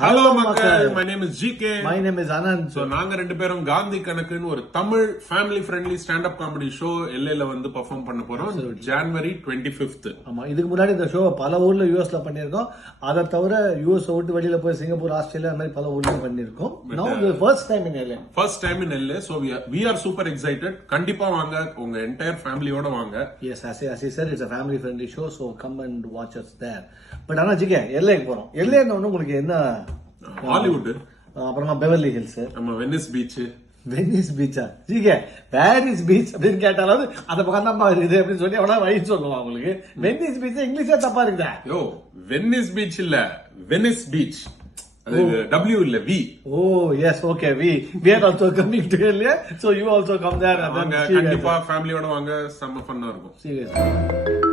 Hello மக்கள், my name is GK. My name is Anand. So நாங்க ரெண்டு பேரும் காந்தி கணக்குன்னு ஒரு Tamil family friendly stand up comedy show எல்ஏல வந்து பெர்ஃபார்ம் பண்ண போறோம் ஜனவரி 25th. ஆமா, இதுக்கு முன்னாடி இந்த ஷோ பல ஊர்ல யூஎஸ்ல பண்ணிருக்கோம். அதை தவிர யூஎஸ் விட்டு வெளியில போய் சிங்கப்பூர், ஆஸ்திரேலியா அந்த மாதிரி பல ஊர்ல பண்ணிருக்கோம். Now the first time in LA. First time in LA. So we are super excited. கண்டிப்பா வாங்க, உங்க என்டையர் ஃபேமிலியோட வாங்க. Yes, as I said, it's a family friendly show, so come and watch us there. But ஆனா GK, எல்ஏக்கு போறோம். எல்ஏன்னு ஒண்ணு உங்களுக்கு என்ன? ஹாலிவுட், அப்புறமா பெவர்லி ஹில்ஸ், நம்ம வெனிஸ் பீச். வெனிஸ் பீச்சா? ஜிகே, பாரிஸ் பீச் அப்படின்னு கேட்டாலும் அந்த பக்கம் தான் இருக்குது அப்படின்னு சொல்லி அவனா வழி சொல்லுவான் உங்களுக்கு. வெனிஸ் பீச் இங்கிலீஷே தப்பா இருக்குதா? யோ, வெனிஸ் பீச் இல்ல, வெனிஸ் பீச். அது W இல்ல, V. Oh yes, okay, we are also coming to LA, so you also come there. கண்டிப்பா ஃபேமிலியோட வாங்க, செம்ம ஃபன்னா இருக்கும். Seriously.